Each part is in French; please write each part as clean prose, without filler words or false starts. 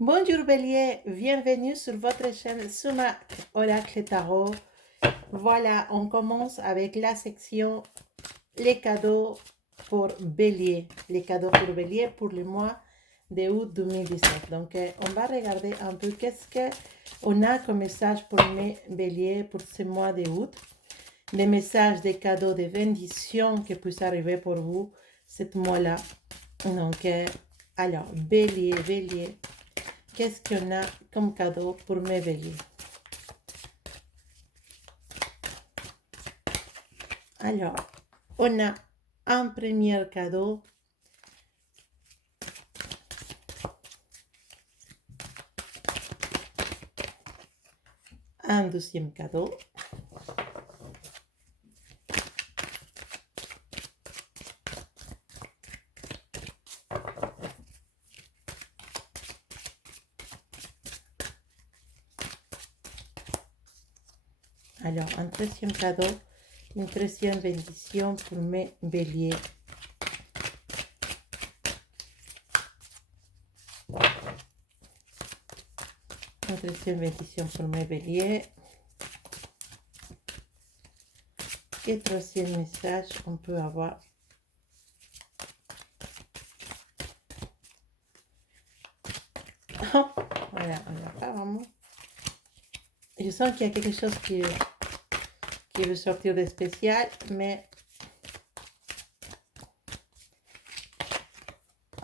Bonjour Bélier, bienvenue sur votre chaîne Sumac Oracle Tarot. Voilà, on commence avec la section les cadeaux pour Bélier. Les cadeaux pour Bélier pour le mois de août 2017. Donc, on va regarder un peu qu'est-ce qu'on a comme message pour mes Béliers pour ce mois de août. Des messages, des cadeaux, des bénédictions qui puissent arriver pour vous ce mois-là. Donc, alors, Bélier. Qu'est-ce qu'on a comme cadeau pour mes béliers? Alors, on a un premier cadeau. Un deuxième cadeau. Alors, un troisième cadeau, une troisième bénédiction pour mes béliers. Une troisième bénédiction pour mes béliers. Et troisième message qu'on peut avoir. Voilà, on n'a pas vraiment. Je sens qu'il y a quelque chose qui veut sortir de spécial, mais...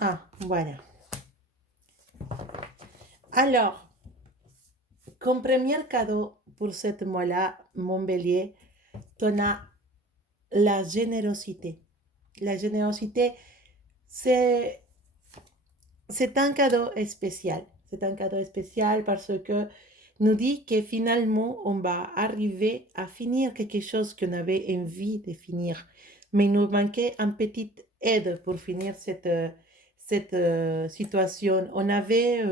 Ah, voilà. Alors, comme premier cadeau pour ce mois-là, mon bélier, tu as la générosité. La générosité, c'est un cadeau spécial. C'est un cadeau spécial parce que nous dit que finalement, on va arriver à finir quelque chose qu'on avait envie de finir. Mais il nous manquait une petite aide pour finir cette situation. On avait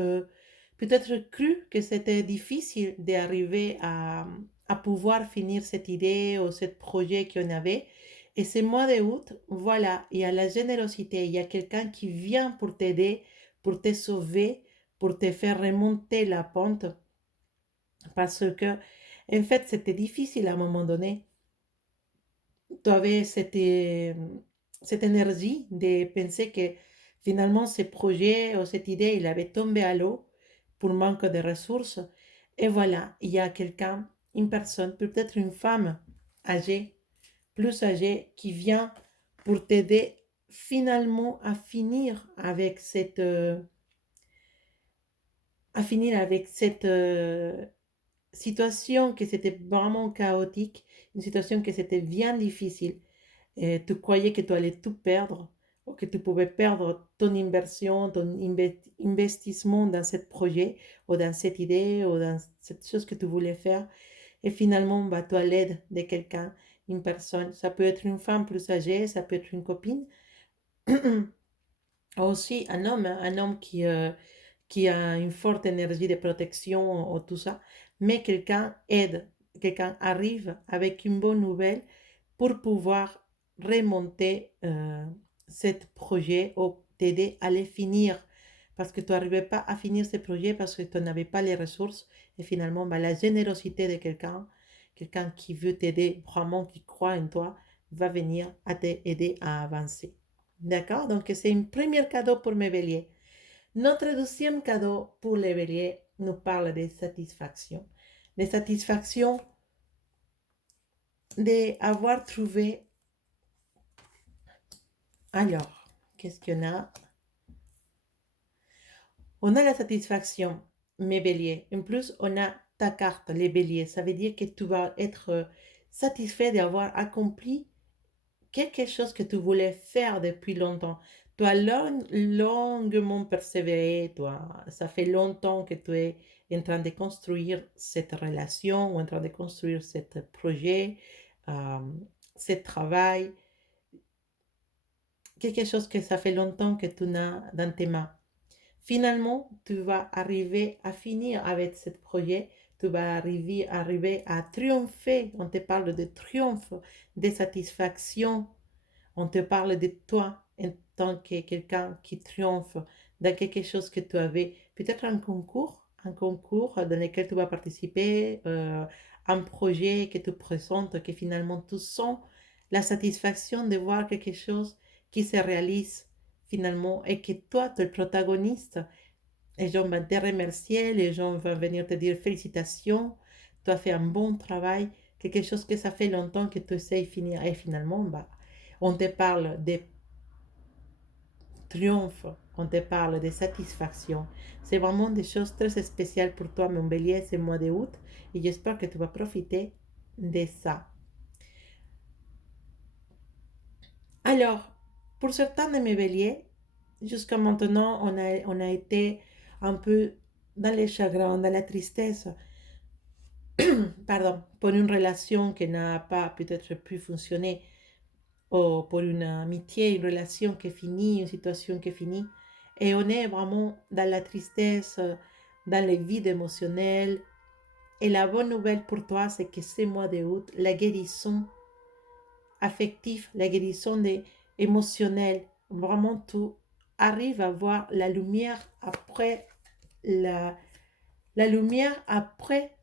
peut-être cru que c'était difficile d'arriver à pouvoir finir cette idée ou ce projet qu'on avait. Et ce mois d'août, voilà, il y a la générosité, il y a quelqu'un qui vient pour t'aider, pour te sauver, pour te faire remonter la pente. Parce que, en fait, c'était difficile à un moment donné. Tu avais cette énergie de penser que finalement, ce projet ou cette idée, il avait tombé à l'eau pour manque de ressources. Et voilà, il y a quelqu'un, une personne, peut-être une femme âgée, plus âgée, qui vient pour t'aider finalement à finir avec cette situation que c'était vraiment chaotique, une situation que c'était bien difficile. Et tu croyais que tu allais tout perdre, ou que tu pouvais perdre ton inversion, ton investissement dans ce projet, ou dans cette idée, ou dans cette chose que tu voulais faire. Et finalement, bah, tu as l'aide de quelqu'un, une personne. Ça peut être une femme plus âgée, ça peut être une copine. Aussi un homme qui a une forte énergie de protection ou tout ça, mais quelqu'un aide, quelqu'un arrive avec une bonne nouvelle pour pouvoir remonter ce projet ou t'aider à le finir. Parce que tu n'arrivais pas à finir ce projet parce que tu n'avais pas les ressources. Et finalement, bah, la générosité de quelqu'un qui veut t'aider, vraiment qui croit en toi, va venir à t'aider à avancer. D'accord? Donc, c'est un premier cadeau pour mes béliers. Notre deuxième cadeau pour les béliers nous parle de satisfaction. De satisfaction d'avoir trouvé. Alors, qu'est-ce qu'on a? On a la satisfaction, mes béliers. En plus, on a ta carte, les béliers. Ça veut dire que tu vas être satisfait d'avoir accompli quelque chose que tu voulais faire depuis longtemps. Tu as longuement persévéré, toi. Ça fait longtemps que tu es en train de construire cette relation ou en train de construire ce projet, euh, ce travail. Quelque chose que ça fait longtemps que tu as dans tes mains. Finalement, tu vas arriver à finir avec ce projet. Tu vas arriver à triompher. On te parle de triomphe, de satisfaction. On te parle de toi en tant que quelqu'un qui triomphe dans quelque chose que tu avais, peut-être un concours dans lequel tu vas participer, un projet que tu présentes, que finalement tu sens la satisfaction de voir quelque chose qui se réalise finalement et que toi, tu es le protagoniste. Les gens vont te remercier, les gens vont venir te dire félicitations, tu as fait un bon travail, quelque chose que ça fait longtemps que tu essayes de finir et finalement, bah, on te parle des triomphe, on te parle de satisfaction. C'est vraiment des choses très spéciales pour toi, mon bélier, ce mois d'août. Et j'espère que tu vas profiter de ça. Alors, pour certains de mes béliers, jusqu'à maintenant, on a été un peu dans les chagrins, dans la tristesse, pardon, pour une relation qui n'a pas peut-être pu fonctionner, ou pour une amitié, une relation qui est finie, une situation qui est finie. Et on est vraiment dans la tristesse, dans les vides émotionnels. Et la bonne nouvelle pour toi, c'est que ce mois d'août, la guérison affective, la guérison émotionnelle, vraiment tu arrives à voir la lumière après la, la lumière après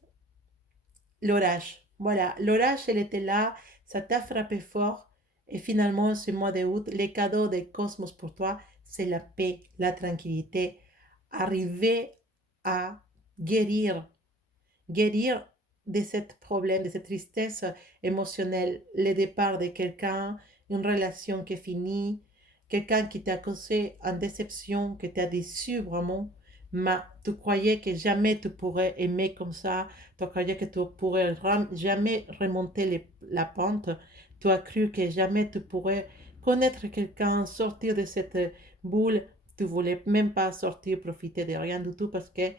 l'orage. Voilà, l'orage, elle était là, ça t'a frappé fort. Et finalement, ce mois d'août, les cadeaux des cosmos pour toi, c'est la paix, la tranquillité. Arriver à guérir, guérir de ce problème, de cette tristesse émotionnelle, le départ de quelqu'un, une relation qui est finie, quelqu'un qui t'a causé une déception, qui t'a déçu vraiment, mais tu croyais que jamais tu pourrais aimer comme ça, tu croyais que tu pourrais jamais remonter la pente, tu as cru que jamais tu pourrais connaître quelqu'un, sortir de cette boule, tu voulais même pas sortir, profiter de rien du tout parce que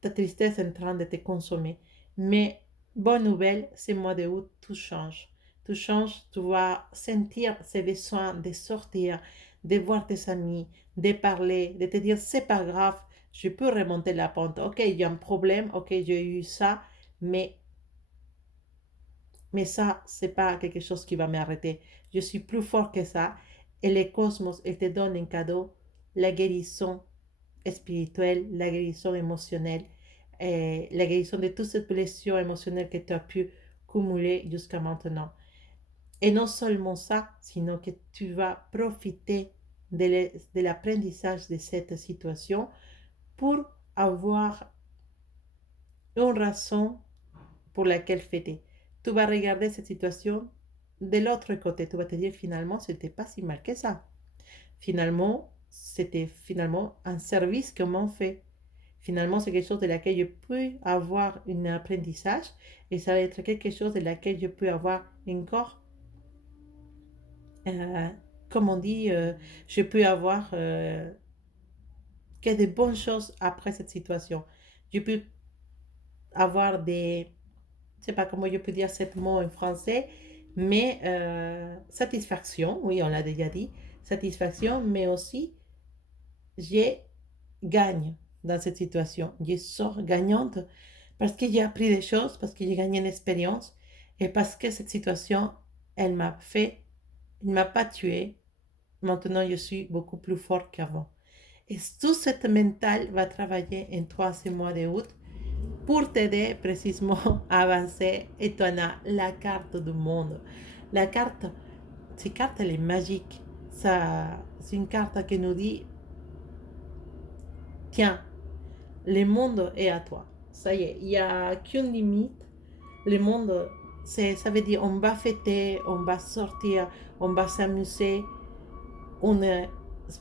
ta tristesse est en train de te consommer. Mais bonne nouvelle, ce mois de août, tout change. Tout change, tu vas sentir ce besoin de sortir, de voir tes amis, de parler, de te dire c'est pas grave, je peux remonter la pente. Ok, il y a un problème, ok, j'ai eu ça, mais, mais ça, c'est pas quelque chose qui va m'arrêter. Je suis plus fort que ça. Et le cosmos, il te donne un cadeau, la guérison spirituelle, la guérison émotionnelle, et la guérison de toutes ces blessures émotionnelles que tu as pu cumuler jusqu'à maintenant. Et non seulement ça, sinon que tu vas profiter de l'apprentissage de cette situation pour avoir une raison pour laquelle fêter. Tu vas regarder cette situation de l'autre côté. Tu vas te dire finalement, c'était pas si mal que ça. Finalement, c'était finalement un service que m'ont fait. Finalement, c'est quelque chose de laquelle je peux avoir un apprentissage et ça va être quelque chose de laquelle je peux avoir encore, euh, comme on dit, je peux avoir que de bonnes choses après cette situation. Je peux avoir des, je sais pas comment je peux dire ce mot en français, mais satisfaction, oui, on l'a déjà dit, satisfaction, mais aussi je gagne dans cette situation. Je sors gagnante parce que j'ai appris des choses, parce que j'ai gagné une expérience et parce que cette situation, elle m'a fait, elle ne m'a pas tué. Maintenant, je suis beaucoup plus fort qu'avant. Et tout cette mental va travailler en 3 mois d'août pour t'aider précisément à avancer. Et tu as la carte du monde. La carte, cette carte, elle est magique. Ça, c'est une carte qui nous dit, tiens, le monde est à toi. Ça y est, il n'y a qu'une limite. Le monde, ça veut dire on va fêter, on va sortir, on va s'amuser. On est,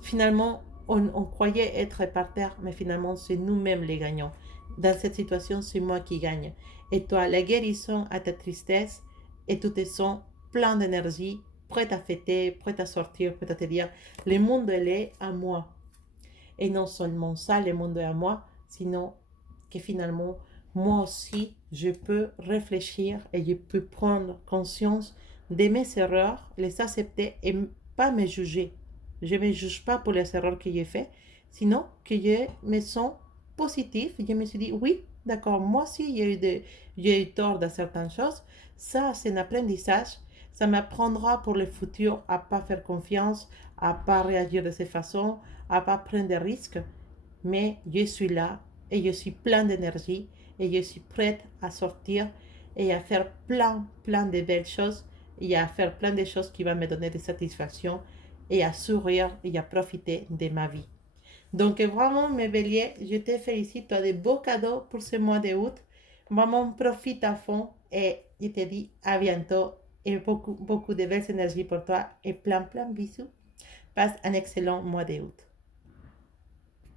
finalement, on croyait être par terre, mais finalement, c'est nous-mêmes les gagnants. Dans cette situation, c'est moi qui gagne. Et toi, la guérison à ta tristesse, et tu te sens plein d'énergie, prêt à fêter, prêt à sortir, prêt à te dire, le monde, il est à moi. Et non seulement ça, le monde est à moi, sinon que finalement, moi aussi, je peux réfléchir et je peux prendre conscience de mes erreurs, les accepter et pas me juger. Je ne me juge pas pour les erreurs que j'ai fait, sinon que je me sens positif. Je me suis dit, oui, d'accord, moi aussi, j'ai eu tort dans certaines choses. Ça, c'est un apprentissage. Ça m'apprendra pour le futur à pas faire confiance, à pas réagir de cette façon, à pas prendre des risques. Mais je suis là et je suis plein d'énergie et je suis prête à sortir et à faire plein de belles choses et à faire plein de choses qui vont me donner des satisfactions et à sourire et à profiter de ma vie. Donc vraiment, mes béliers, je te félicite. Tu as des beaux cadeaux pour ce mois d'août. Vraiment, profite à fond et je te dis à bientôt et beaucoup de belles énergies pour toi et plein bisous. Passe un excellent mois d'août.